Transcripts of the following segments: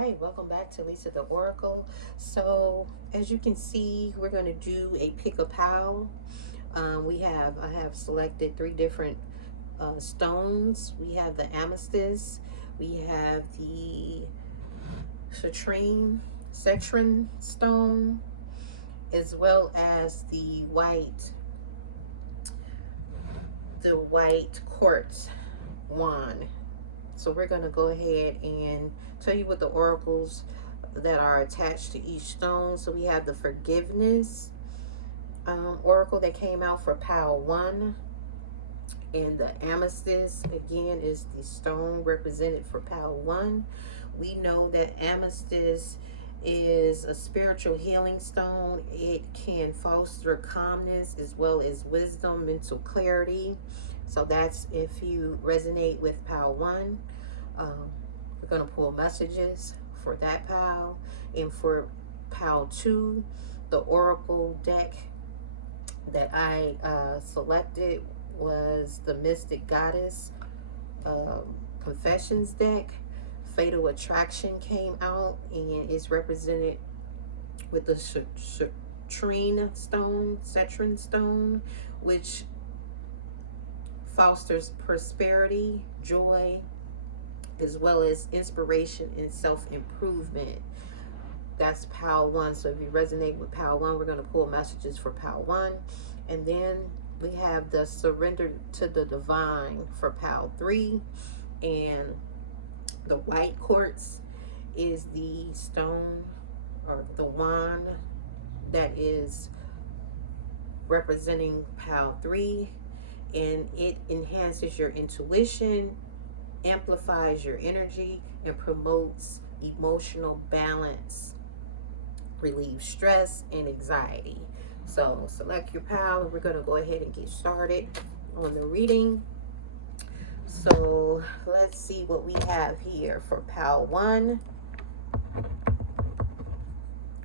right, welcome back to Lisa the Oracle. So, as you can see, we're going to do a pick a pal. I have selected three different stones. We have the amethyst, we have the citrine stone, as well as the white quartz wand. So we're going to go ahead and tell you what the oracles that are attached to each stone. So we have the forgiveness oracle that came out for pile 1. And the amethyst, again, is the stone represented for pile 1. We know that amethyst is a spiritual healing stone. It can foster calmness as well as wisdom, mental clarity. So that's if you resonate with pile 1. We're going to pull messages for that pile. And for pile 2, the oracle deck that I selected was the Mystic Goddess Confessions deck. Fatal Attraction came out and is represented with the citrine stone, which fosters prosperity, joy, as well as inspiration and self-improvement. That's pile 1. So if you resonate with pile 1, we're going to pull messages for pile 1. And then we have the Surrender to the Divine for pile 3. And the white quartz is the stone or the wand that is representing pile 3. And it enhances your intuition, amplifies your energy, and promotes emotional balance, relieves stress and anxiety. So select your pile, and we're going to go ahead and get started on the reading. So let's see what we have here for pile 1.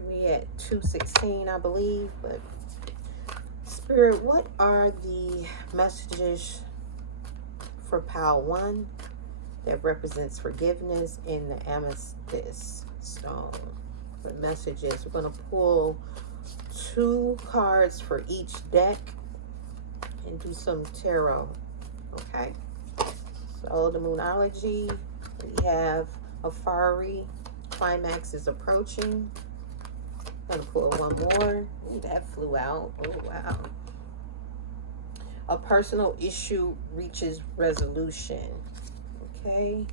We at 216, I believe, but Spirit, what are the messages for pile 1 that represents forgiveness in the amethyst stone? The messages, we're going to pull 2 cards for each deck and do some tarot. Okay, so the Moonology, we have a fiery climax is approaching. I'm going to pull one more. Ooh, that flew out. Oh, wow. A personal issue reaches resolution. Okay,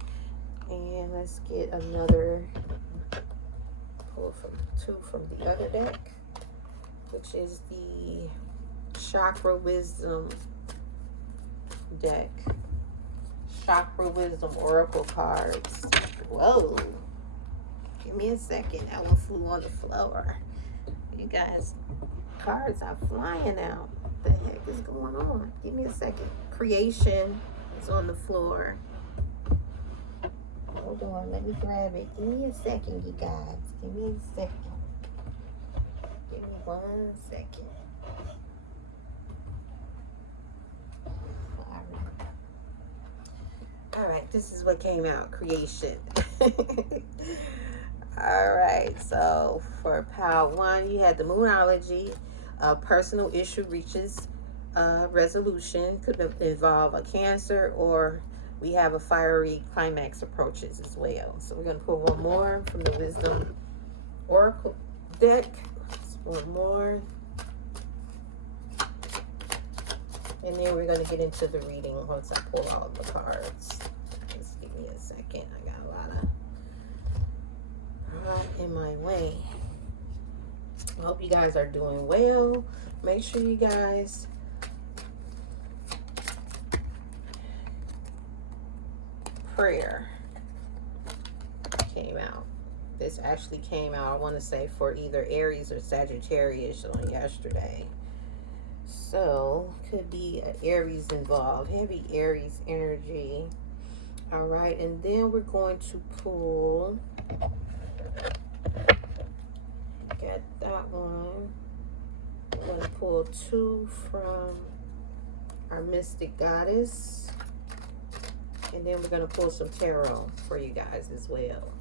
and let's get another pull from 2 from the other deck, which is the Chakra Wisdom deck. Chakra Wisdom Oracle cards. Whoa. Give me a second. That one flew on the floor. You guys, cards are flying out. What the heck is going on? Give me a second. Creation is on the floor. Hold on. Let me grab it. Give me a second, you guys. Give me a second. Give me 1 second. All right, this is what came out, creation. All right, so for pile 1, you had the Moonology. A personal issue reaches resolution. Could involve a cancer, or we have a fiery climax approaches as well. So we're going to pull one more from the Wisdom Oracle deck. One more. And then we're going to get into the reading once I pull all of the cards. Just give me a second. I got a lot in my way. I hope you guys are doing well. Make sure you guys prayer came out. This actually came out, I want to say, for either Aries or Sagittarius on yesterday. So, could be an Aries involved. Heavy Aries energy. All right, and then we're going to pull. Got that one. We're going to pull 2 from our Mystic Goddess. And then we're going to pull some tarot for you guys as well.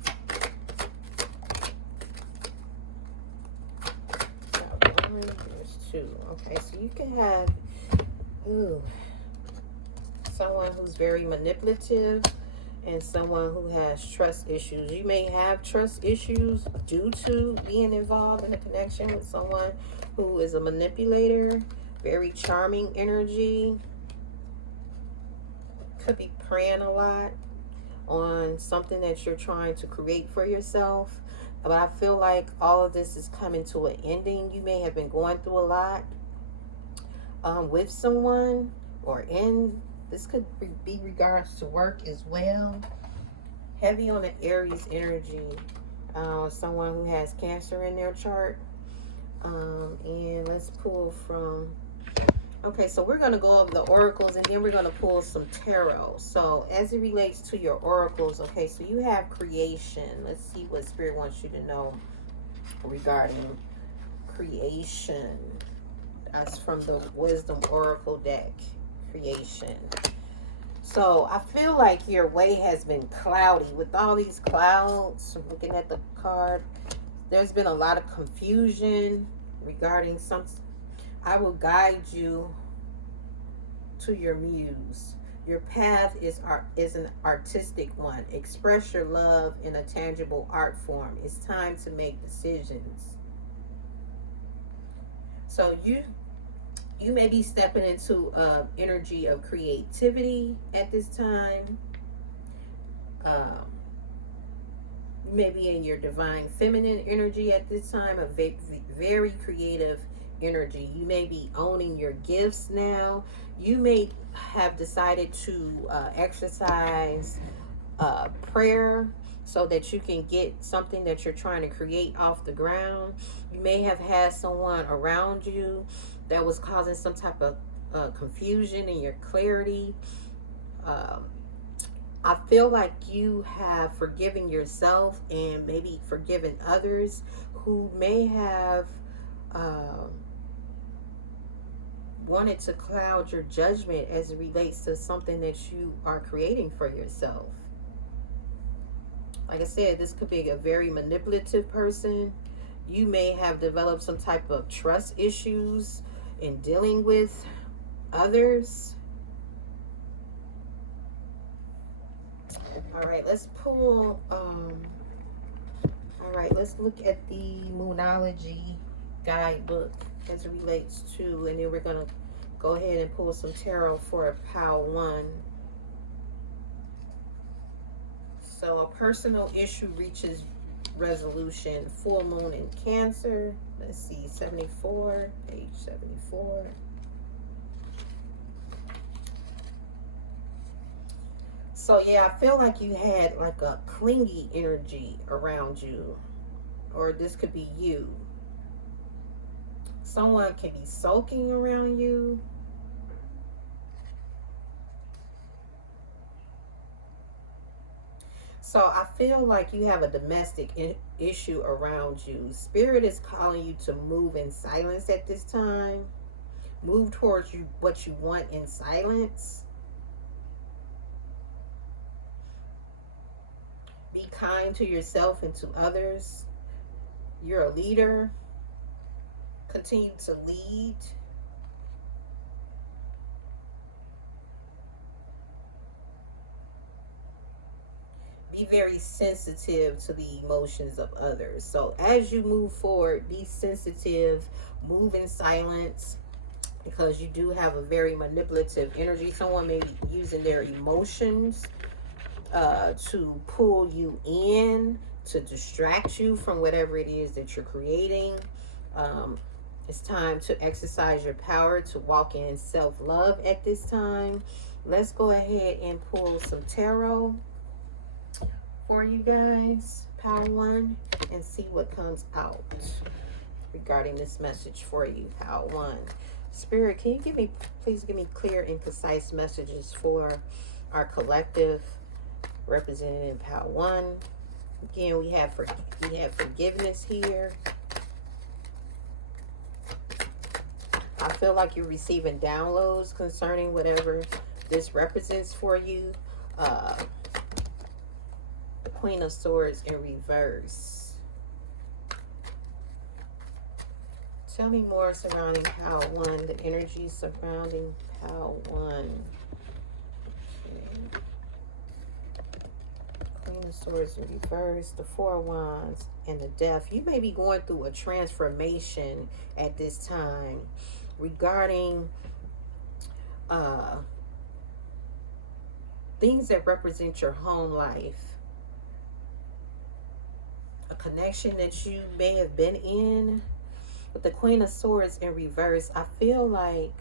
too. Okay, so you can have, ooh, someone who's very manipulative and someone who has trust issues. You may have trust issues due to being involved in a connection with someone who is a manipulator, very charming energy. Could be praying a lot on something that you're trying to create for yourself. But I feel like all of this is coming to an ending. You may have been going through a lot with someone or in, this could be regards to work as well. Heavy on the Aries energy. Someone who has Cancer in their chart. And let's pull from, okay, so we're going to go over the oracles and then we're going to pull some tarot. So as it relates to your oracles, okay, so you have creation. Let's see what Spirit wants you to know regarding creation. That's from the Wisdom Oracle deck, creation. So I feel like your way has been cloudy with all these clouds. Looking at the card, there's been a lot of confusion regarding some. I will guide you to your muse. Your path is an artistic one. Express your love in a tangible art form. It's time to make decisions. So you may be stepping into energy of creativity at this time. You may be in your divine feminine energy at this time, a very creative energy. You may be owning your gifts now. You may have decided to exercise prayer so that you can get something that you're trying to create off the ground. You may have had someone around you that was causing some type of confusion in your clarity. I feel like you have forgiven yourself and maybe forgiven others who may have wanted to cloud your judgment as it relates to something that you are creating for yourself. Like I said, this could be a very manipulative person. You may have developed some type of trust issues in dealing with others. All right, let's pull, all right, let's look at the Moonology guidebook as it relates to, and then we're going to go ahead and pull some tarot for Pile 1. So a personal issue reaches resolution. Full moon in Cancer. Let's see, 74, page 74. So yeah, I feel like you had like a clingy energy around you, or this could be you. Someone can be sulking around you. So I feel like you have a domestic issue around you. Spirit is calling you to move in silence at this time. Move towards what you want in silence. Be kind to yourself and to others. You're a leader. Continue to lead. Be very sensitive to the emotions of others. So as you move forward, be sensitive, move in silence, because you do have a very manipulative energy. Someone may be using their emotions to pull you in, to distract you from whatever it is that you're creating. It's time to exercise your power, to walk in self-love at this time. Let's go ahead and pull some tarot for you guys, Pile 1, and see what comes out regarding this message for you, Pile 1. Spirit, can you please give me clear and concise messages for our collective represented in Pile 1. Again, we have forgiveness here. I feel like you're receiving downloads concerning whatever this represents for you. The Queen of Swords in reverse. Tell me more surrounding Pile 1, the energy surrounding Pile 1. Okay. Queen of Swords in reverse, the Four of Wands, and the Death. You may be going through a transformation at this time regarding things that represent your home life. A connection that you may have been in. With the Queen of Swords in reverse, I feel like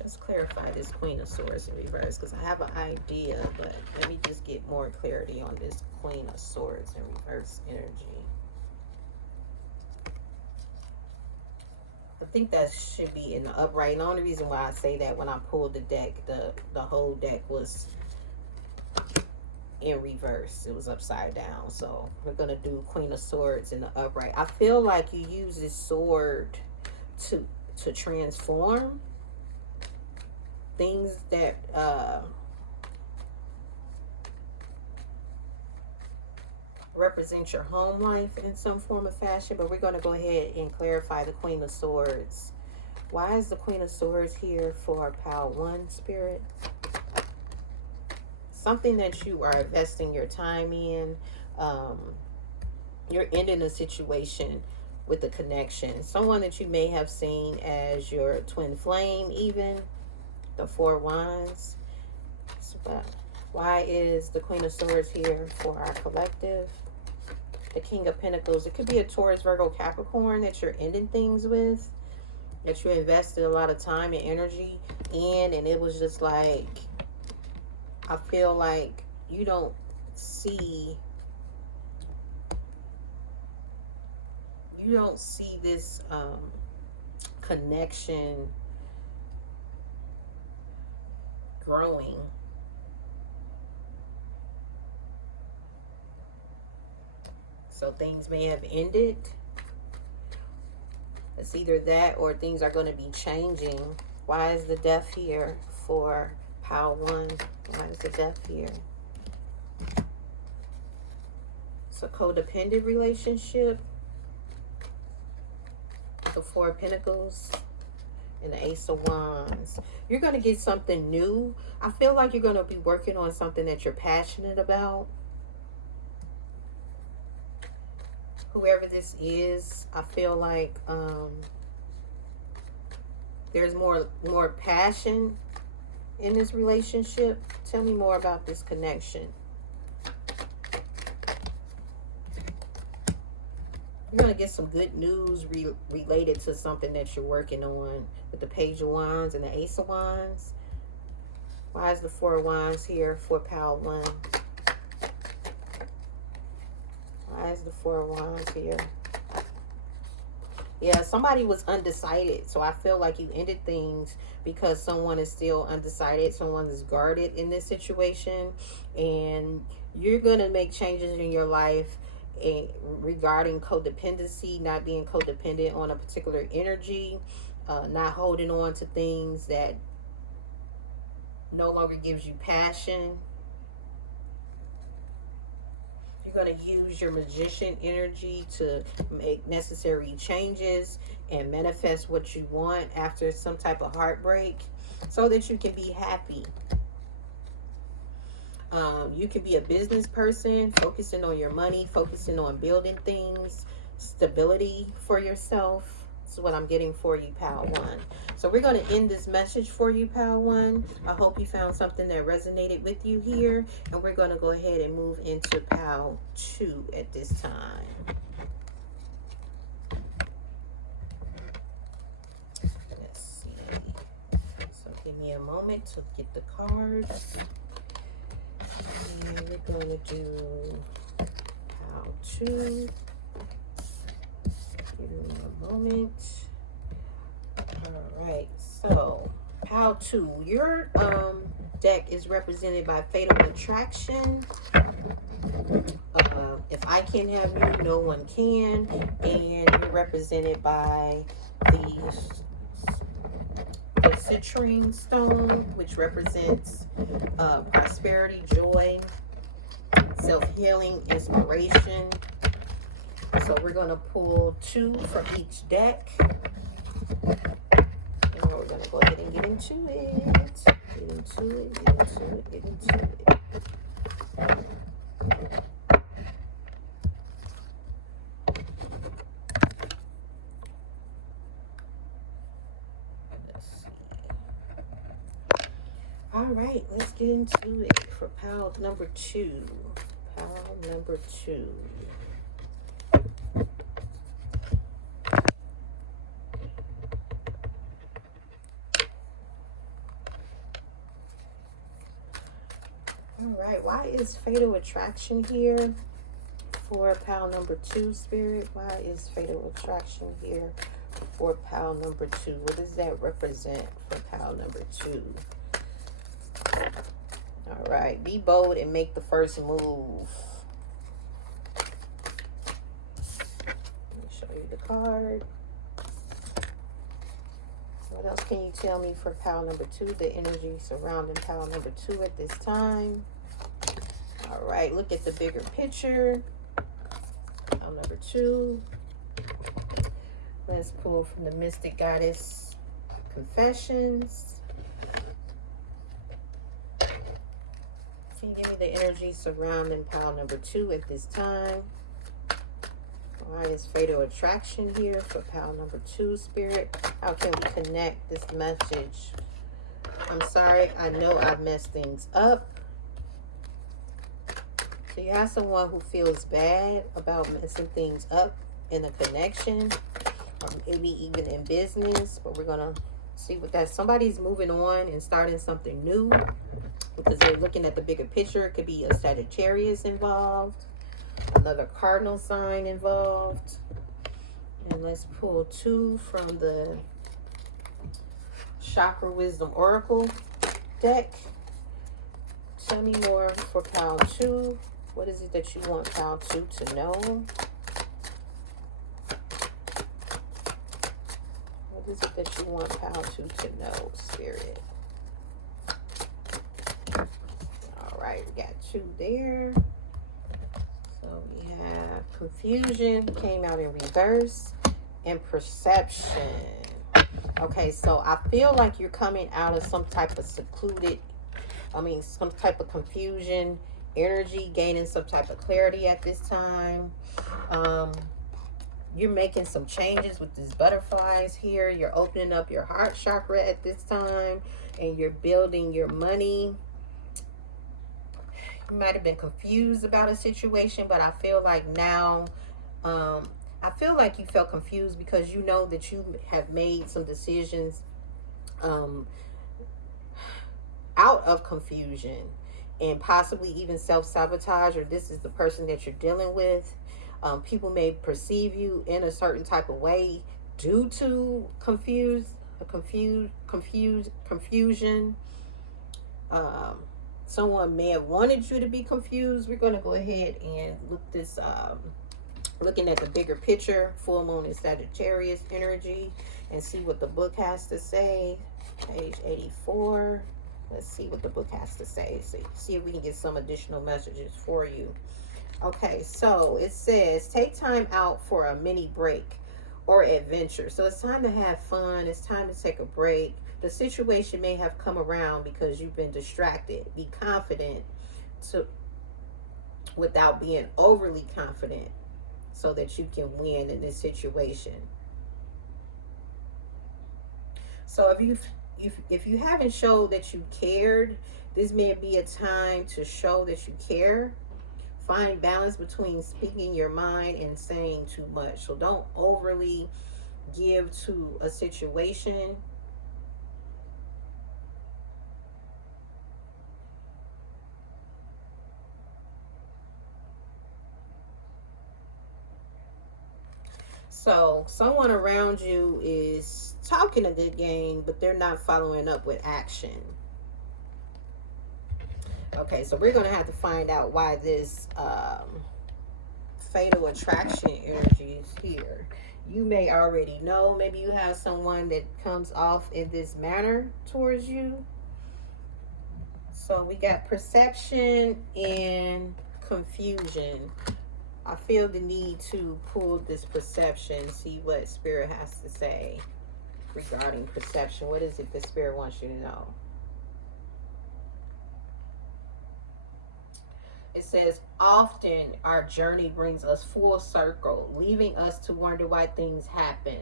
let's clarify this Queen of Swords in reverse, because I have an idea, but let me just get more clarity on this Queen of Swords in reverse energy. I think that should be in the upright. And the only reason why I say that, when I pulled the deck, the whole deck was in reverse. It was upside down. So we're going to do Queen of Swords in the upright. I feel like you use this sword to transform things that represent your home life in some form of fashion. But we're going to go ahead and clarify the Queen of Swords. Why is the Queen of Swords here for Pile 1, Spirit? Something that you are investing your time in. You're ending a situation with a connection. Someone that you may have seen as your twin flame, even. The Four of Wands. So, why is the Queen of Swords here for our collective? The King of Pentacles. It could be a Taurus, Virgo, Capricorn that you're ending things with, that you invested a lot of time and energy in, and it was just like, I feel like you don't see this connection growing. So things may have ended. It's either that or things are going to be changing. Why is the Death here for Pile 1? Why is the Death here? It's a codependent relationship. The Four of Pentacles and the Ace of Wands. You're going to get something new. I feel like you're going to be working on something that you're passionate about. Whoever this is, I feel like there's more passion in this relationship. Tell me more about this connection. You're going to get some good news related to something that you're working on with the Page of Wands and the Ace of Wands. Why is the Four of Wands here for Pile 1? Why is the Four of Wands here? Yeah, somebody was undecided. So I feel like you ended things because someone is still undecided. Someone is guarded in this situation. And you're going to make changes in your life regarding codependency, not being codependent on a particular energy, not holding on to things that no longer gives you passion. You're going to use your magician energy to make necessary changes and manifest what you want after some type of heartbreak so that you can be happy. You can be a business person, focusing on your money, focusing on building things, stability for yourself. This is what I'm getting for you, Pile 1. So we're going to end this message for you, Pile 1. I hope you found something that resonated with you here. And we're going to go ahead and move into Pile 2 at this time. Let's see. So give me a moment to get the cards. And we're going to do Pile 2. Give me a moment. All right, so Pile 2. Your deck is represented by Fatal Attraction. If I can't have you, no one can. And you're represented by the citrine stone, which represents prosperity, joy, self-healing, inspiration. So we're going to pull 2 from each deck. And we're going to go ahead and get into it. Get into it, get into it, get into it. All right, let's get into it for pile number 2. Pile number 2. All right, why is fatal attraction here for pile number 2, Spirit? Why is fatal attraction here for pile number 2? What does that represent for pile number 2? All right, be bold and make the first move. Let me show you the card. What else can you tell me for pile number 2? The energy surrounding pile number 2 at this time. All right, look at the bigger picture. Pile number 2. Let's pull from the Mystic Goddess Confessions. Can you give me the energy surrounding pile number 2 at this time? Why is fatal attraction here for pile number 2, Spirit? How can we connect this message? I'm sorry, I know I messed things up. So you have someone who feels bad about messing things up in a connection, or maybe even in business, but we're going to see what that, somebody's moving on and starting something new because they're looking at the bigger picture. It could be a Sagittarius involved, another cardinal sign involved. And let's pull 2 from the Chakra Wisdom Oracle deck. Tell me more for pile 2. What is it that you want pile 2 to know? What is it that you want pile 2 to know, Spirit? All right, we got 2 there. So we have confusion, came out in reverse, and perception. Okay, so I feel like you're coming out of some type of secluded, some type of confusion energy, gaining some type of clarity at this time. You're making some changes with these butterflies here. You're opening up your heart chakra at this time, and you're building your money. You might have been confused about a situation, but I feel like now, I feel like you felt confused because you know that you have made some decisions out of confusion and possibly even self-sabotage, or this is the person that you're dealing with. People may perceive you in a certain type of way due to confusion. Someone may have wanted you to be confused. We're going to go ahead and look this, looking at the bigger picture, full moon in Sagittarius energy, and see what the book has to say. Page 84. Let's see what the book has to say. See if we can get some additional messages for you. Okay, so it says, take time out for a mini break or adventure. So it's time to have fun. It's time to take a break. The situation may have come around because you've been distracted. Be confident without being overly confident so that you can win in this situation. So if you haven't showed that you cared, this may be a time to show that you care. Find balance between speaking your mind and saying too much. So don't overly give to a situation. So someone around you is talking a good game, but they're not following up with action. Okay, so we're going to have to find out why this fatal attraction energy is here. You may already know. Maybe you have someone that comes off in this manner towards you. So we got perception and confusion, I feel the need to pull this perception, see what Spirit has to say regarding perception. What is it the Spirit wants you to know? It says, often our journey brings us full circle, leaving us to wonder why things happen.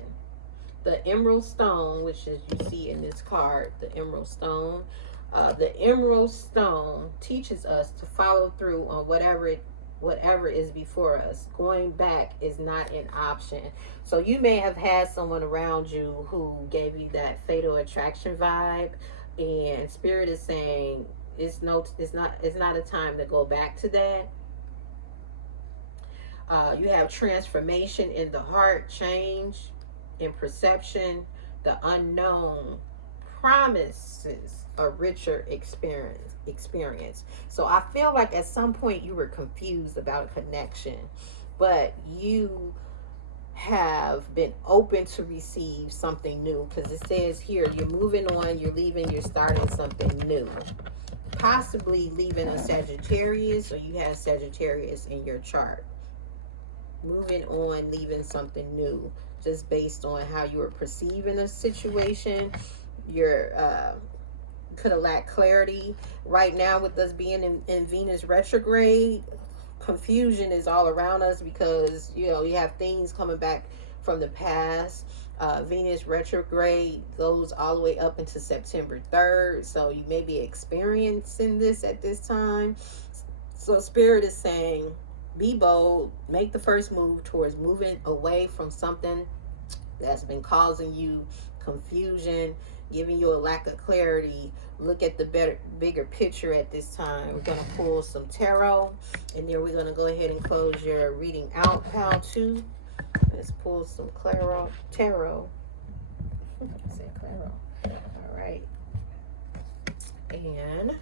The emerald stone, which is you see in this card, the emerald stone. The emerald stone teaches us to follow through on whatever is before us. Going back is not an option. So you may have had someone around you who gave you that fatal attraction vibe, and Spirit is saying it's not a time to go back to that. You have transformation in the heart, change in perception. The unknown promises a richer experience. So I feel like at some point you were confused about a connection, but you have been open to receive something new, because it says here you're moving on, you're leaving, you're starting something new. Possibly leaving a Sagittarius, or you have Sagittarius in your chart. Moving on, leaving something new, just based on how you were perceiving a situation. You're could have lacked clarity. Right now, with us being in Venus retrograde, confusion is all around us, because you have things coming back from the past. Venus retrograde goes all the way up into September 3rd, so you may be experiencing this at this time. So Spirit is saying, be bold, make the first move towards moving away from something that's been causing you confusion, giving you a lack of clarity. Look at the bigger picture at this time. We're going to pull some tarot, and then we're going to go ahead and close your reading out, pile 2. Let's pull some tarot. I said claro. All right. And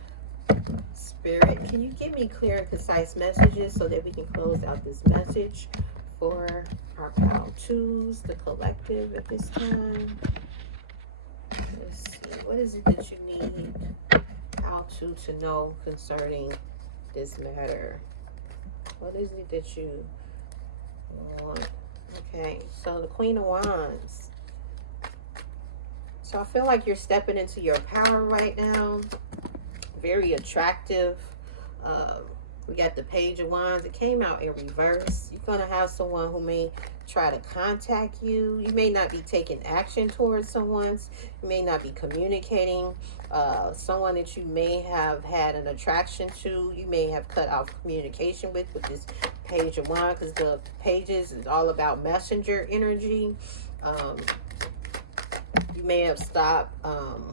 Spirit, can you give me clear and concise messages so that we can close out this message for our pile 2s, the collective at this time? Let's see. What is it that you need pile 2 to know concerning this matter? What is it that you want? Okay, so the Queen of Wands. So I feel like you're stepping into your power right now. Very attractive. We got the Page of Wands. It came out in reverse. You're going to have someone who may try to contact you. You may not be taking action towards someone. You may not be communicating. Someone that you may have had an attraction to, you may have cut off communication with this Page of Wands, because the pages is all about messenger energy. You may have stopped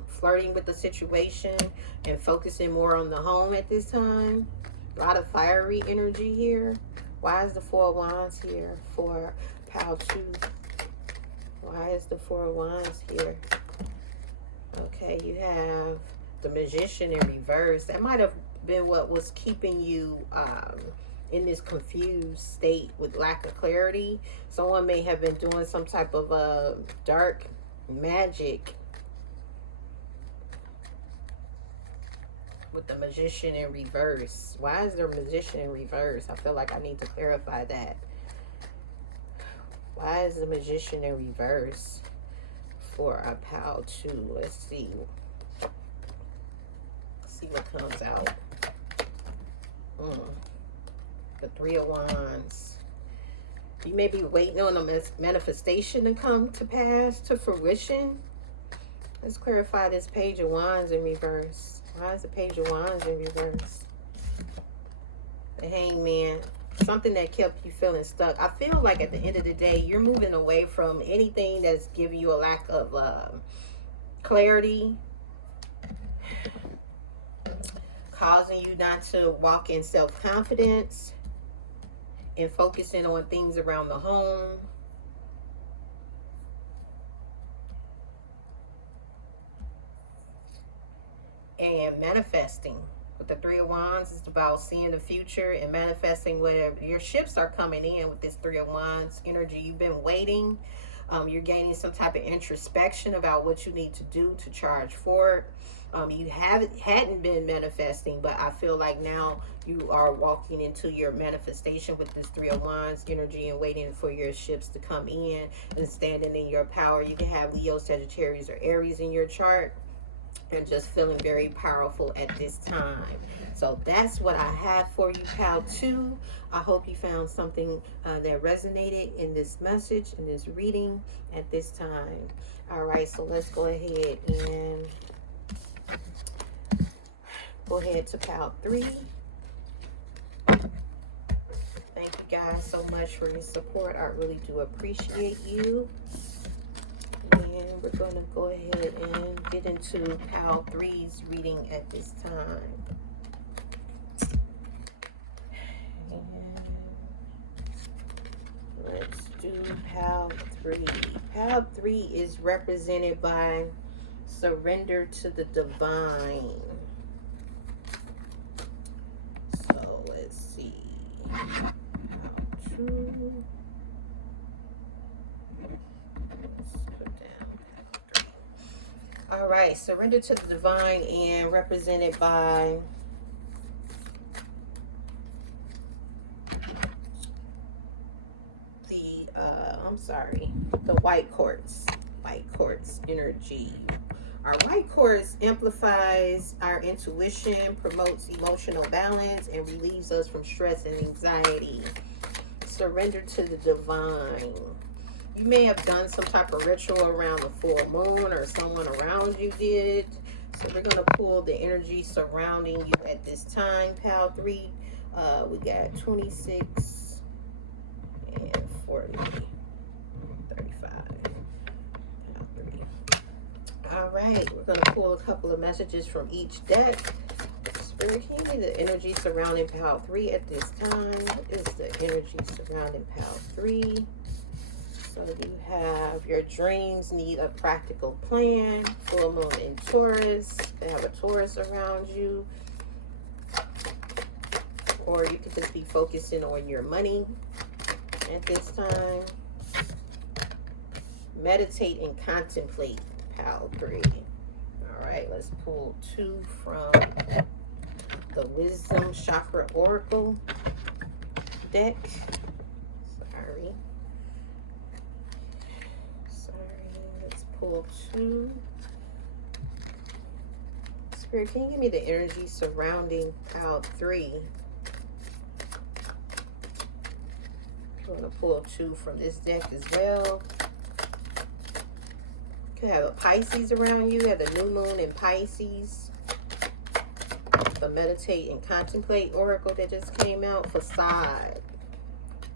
flirting with the situation and focusing more on the home at this time. A lot of fiery energy here. Why is the Four of Wands here for pile 2? Why is the Four of Wands here? Okay, you have the Magician in reverse. That might have been what was keeping you in this confused state with lack of clarity. Someone may have been doing some type of dark magic with the Magician in reverse. Why is there a Magician in reverse? I feel like I need to clarify that. Why is the Magician in reverse for our pile 2? Let's see. Let's see what comes out. The Three of Wands. You may be waiting on a manifestation to come to pass, to fruition. Let's clarify this Page of Wands in reverse. Why is the Page of Wands in reverse? The Hangman. Something that kept you feeling stuck. I feel like at the end of the day, you're moving away from anything that's giving you a lack of clarity, causing you not to walk in self-confidence, and focusing on things around the home. And manifesting. With the Three of Wands, it's about seeing the future and manifesting whatever. Your ships are coming in with this Three of Wands energy. You've been waiting. You're gaining some type of introspection about what you need to do to charge forward. You hadn't been manifesting, but I feel like now you are walking into your manifestation with this Three of Wands energy and waiting for your ships to come in and standing in your power. You can have Leo, Sagittarius, or Aries in your chart, and just feeling very powerful at this time. So that's what I have for you, pal 2. I hope you found something that resonated in this message, in this reading at this time. All right, so let's go ahead and go ahead to pal 3. Thank you guys so much for your support. I really do appreciate you. And we're going to go ahead and get into pal 3's reading at this time. And let's do pal 3. Pal 3 is represented by surrender to the divine. So let's see. Pal 2. All right, surrender to the divine, and represented by the white quartz energy. Our white quartz amplifies our intuition, promotes emotional balance, and relieves us from stress and anxiety. Surrender to the divine. You may have done some type of ritual around the full moon, or someone around you did. So we're going to pull the energy surrounding you at this time, pal 3. We got 26 and 40, 35, pal 3. All right, we're going to pull a couple of messages from each deck. Spirit, can you give me the energy surrounding pal 3 at this time? What is the energy surrounding pal 3? So you have your dreams need a practical plan. Full moon in Taurus. They have a Taurus around you. Or you could just be focusing on your money at this time. Meditate and contemplate, pal 3. All right, let's pull 2 from the Wisdom Chakra Oracle deck. Pull 2. Spirit, can you give me the energy surrounding pal 3? I'm going to pull 2 from this deck as well. You could have a Pisces around you. Have the new moon in Pisces. The Meditate and Contemplate Oracle that just came out. Facade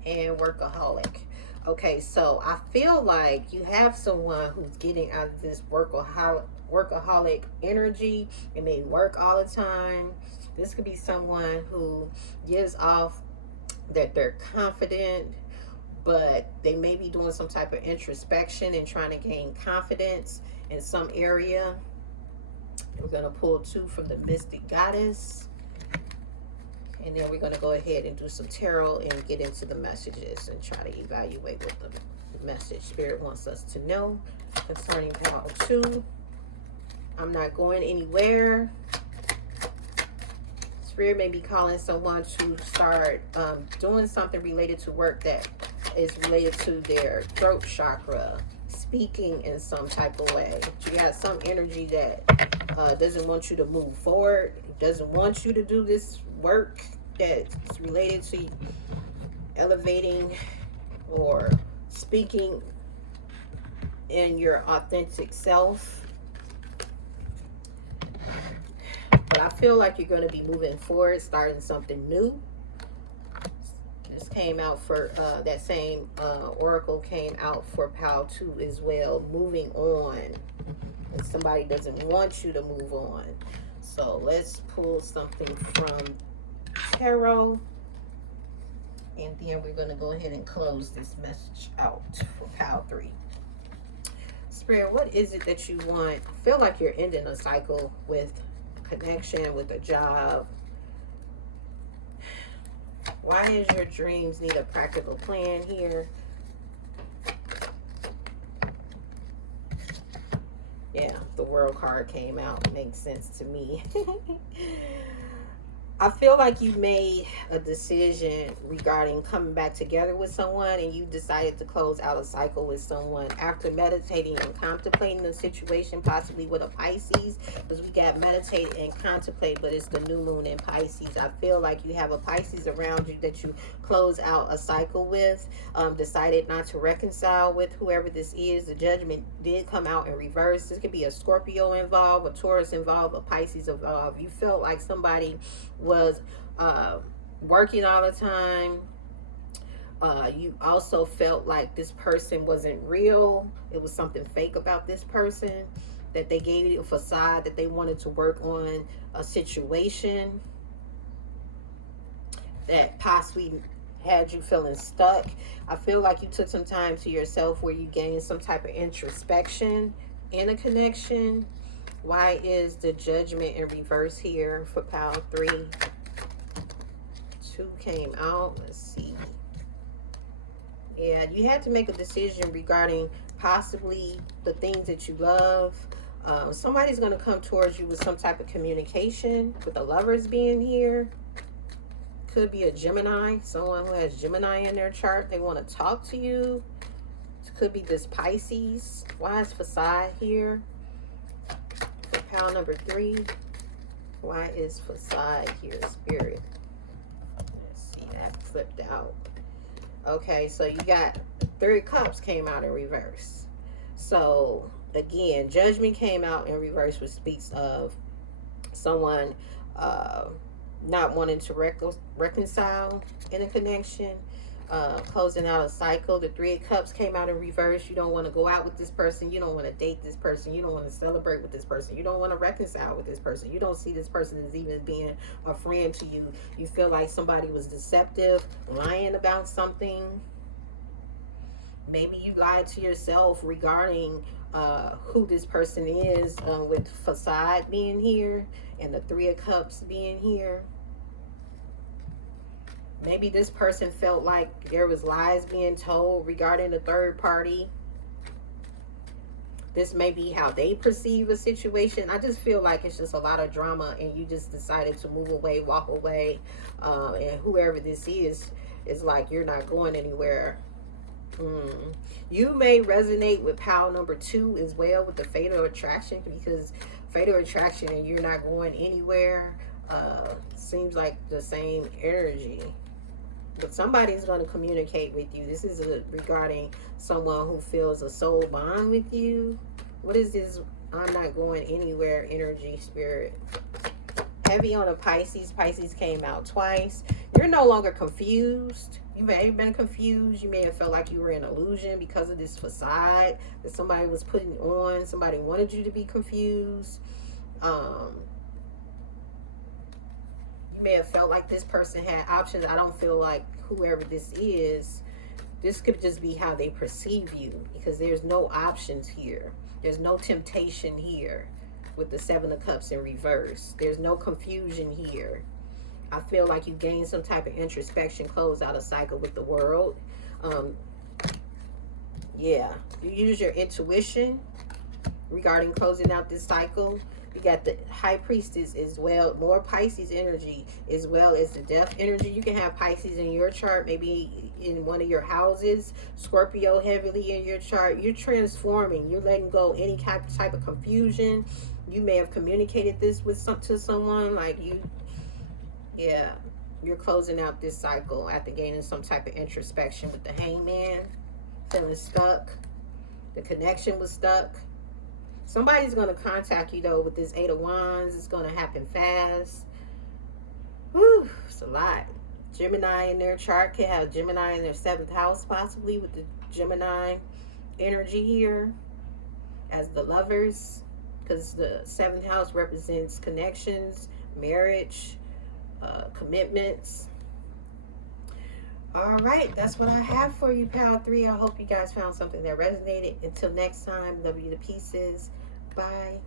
and Workaholic. Okay, so I feel like you have someone who's getting out of this workaholic energy, and they work all the time. This could be someone who gives off that they're confident, but they may be doing some type of introspection and trying to gain confidence in some area. We're going to pull 2 from the Mystic Goddess. And then we're going to go ahead and do some tarot and get into the messages and try to evaluate what the message Spirit wants us to know concerning pal 2. I'm not going anywhere. Spirit may be calling someone to start doing something related to work that is related to their throat chakra, speaking in some type of way. You got some energy that doesn't want you to move forward, doesn't want you to do this work that's related to elevating or speaking in your authentic self. But I feel like you're going to be moving forward, starting something new. This came out for that same oracle came out for pal 2 as well. Moving on. And somebody doesn't want you to move on. So let's pull something from tarot, and then we're going to go ahead and close this message out for pal 3. Spirit, what is it that you want? I feel like you're ending a cycle with connection, with a job. Why is your dreams need a practical plan here? World card came out. It makes sense to me. I feel like you made a decision regarding coming back together with someone, and you decided to close out a cycle with someone after meditating and contemplating the situation, possibly with a Pisces, because we got meditate and contemplate, but it's the new moon in Pisces. I feel like you have a Pisces around you that you close out a cycle with, decided not to reconcile with whoever this is. The judgment did come out in reverse. This could be a Scorpio involved, a Taurus involved, a Pisces involved. You felt like somebody was working all the time. You also felt like this person wasn't real. It was something fake about this person, that they gave you a facade, that they wanted to work on a situation that possibly had you feeling stuck. I feel like you took some time to yourself where you gained some type of introspection in a connection. Why is the judgment in reverse here for pile 3? 2 came out. Let's see. Yeah, you had to make a decision regarding possibly the things that you love. Somebody's going to come towards you with some type of communication, with the Lovers being here. Could be a Gemini, someone who has Gemini in their chart. They want to talk to you. Could be this Pisces. Why is facade here? For pile number 3. Why is facade here, Spirit? Let's see, that flipped out. Okay, so you got 3 of Cups came out in reverse. So again, judgment came out in reverse, which speaks of someone not wanting to reconcile in a connection, closing out a cycle. The 3 of Cups came out in reverse. You don't want to go out with this person. You don't want to date this person. You don't want to celebrate with this person. You don't want to reconcile with this person. You don't see this person as even being a friend to you. You feel like somebody was deceptive, lying about something. Maybe you lied to yourself regarding who this person is, with facade being here and the 3 of Cups being here. Maybe this person felt like there was lies being told regarding the third party. This may be how they perceive a situation. I just feel like it's just a lot of drama, and you just decided to move away, walk away. And whoever this is like, you're not going anywhere. You may resonate with pile number 2 as well, with the fatal attraction, because fatal attraction and you're not going anywhere seems like the same energy. But somebody's going to communicate with you. This is regarding someone who feels a soul bond with you. What is this I'm not going anywhere energy, Spirit? Heavy on a Pisces. Pisces came out twice. You're no longer confused. You may have been confused. You may have felt like you were in illusion because of this facade that somebody was putting on. Somebody wanted you to be confused. You may have felt like this person had options. I don't feel like whoever this could just be how they perceive you, because there's no options here. There's no temptation here with the 7 of Cups in reverse. There's no confusion here. I feel like you gained some type of introspection, close out a cycle with the World. Yeah, you use your intuition regarding closing out this cycle. You got the High Priestess as well, more Pisces energy, as well as the Death energy. You can have Pisces in your chart, maybe in one of your houses. Scorpio heavily in your chart. You're transforming. You're letting go any type of confusion. You may have communicated this to someone, like yeah, you're closing out this cycle after gaining some type of introspection with the Hangman. Feeling stuck. The connection was stuck. Somebody's going to contact you, though, with this 8 of Wands. It's going to happen fast. Whew, it's a lot. Gemini in their chart can have Gemini in their 7th house, possibly, with the Gemini energy here as the Lovers, because the 7th house represents connections, marriage, commitments. All right, that's what I have for you, pile 3. I hope you guys found something that resonated. Until next time, love you to pieces. Bye.